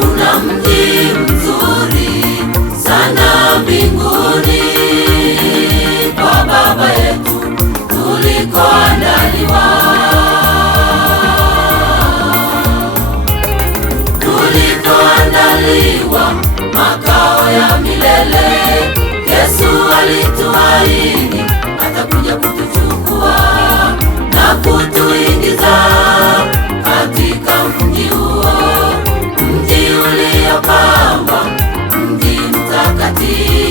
Kuna mji mzuri sana mbinguni kwa Baba yetu tulikoandaliwa. Tulikoandaliwa makao ya milele. Yesu alituahidi atakuja kutuchukua na kutuingiza katika mji huo, mji uliopambwa, mji mtakatifu.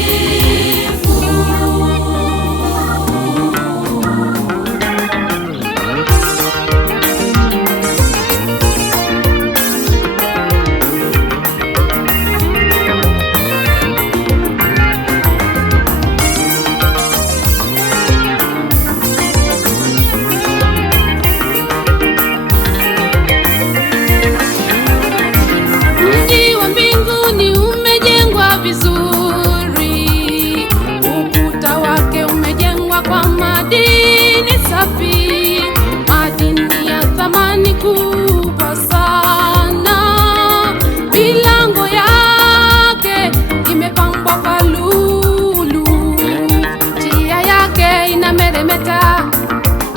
Mji wa mbinguni umejengwa vizuri, ukuta wake umejengwa kwa madini safi, madini ya thamani kubwa sana. Milango yake imepambwa kwa lulu, njia yake inameremeta,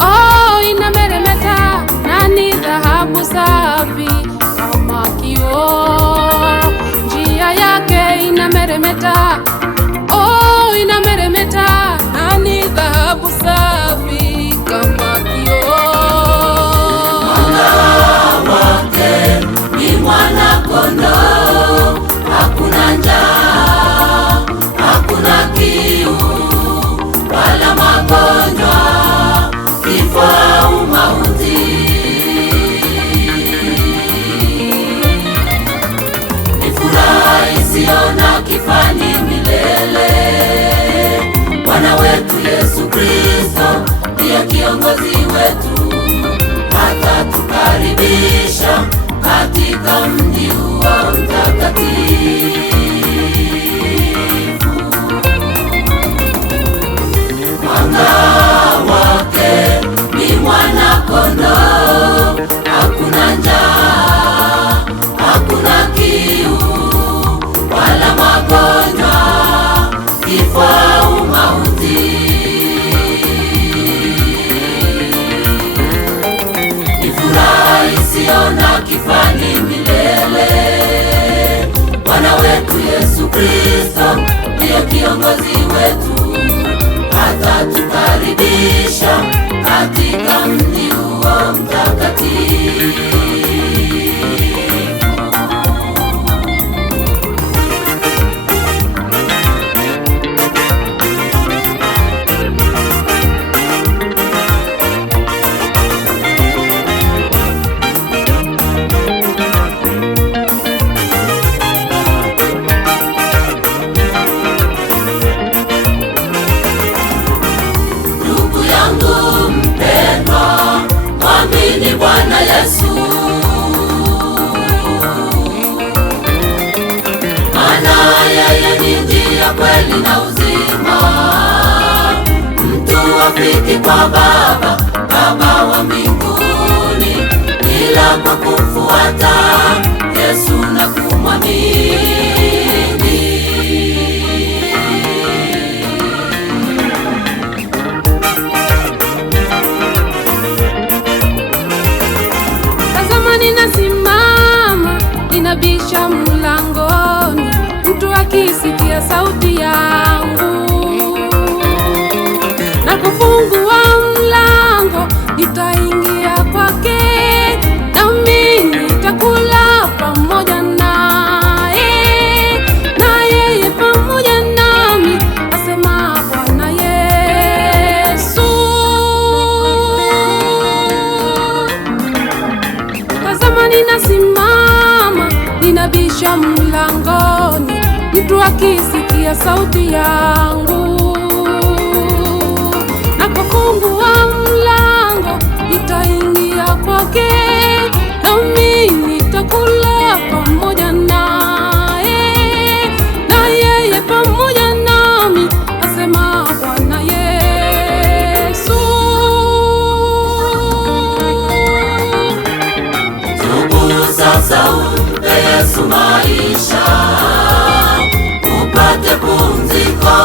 oh, inameremeta, na ni dhahabu safi kama kioo. Njia yake inameremeta, oh, inameremeta, na ni dhahabu safi kama kioo. Mwanga wake ni mwana-kondoo, hakuna njaa, hakuna kiu, wala magonjwa, kifo au mauti. Ni furaha isiyo na kifani milele. Bwana wetu Yesu Kristo ndiye kiongozi wetu, atatukaribisha katika mji huo mtakatifu. Mwanga wake ni mwana-kondoo, hakuna njaa, hakuna kiu, wala magonjwa, kifo au mauti. Ni furaha isiyo na kifani milele. Bwana wetu Yesu Kristo ndiye kiongozi wetu, atatukaribisha katika mji huo mtakatifu. Ndugu yangu mpendwa, mwamini Bwana Yesu, maana yeye ni njia, kweli na uzima. Mtu hafiki kwa Baba wa mbinguni ila kwa kumfuata Yesu na kumwamini. Ninasimama, ninabisha mlangoni, mtu akisikia sauti yangu na kufungua mlango, nitaingia kwake, nami nitakula pamoja naye, na yeye pamoja nami, asema Bwana Yesu. Tazama ninasimama, ninabisha mlangoni, mtu akisikia sauti yangu na kufungua mlango, nitaingia kwake, nami nitakula pamoja naye, na yeye pamoja nami, asema Bwana Yesu. maisha, upate pumziko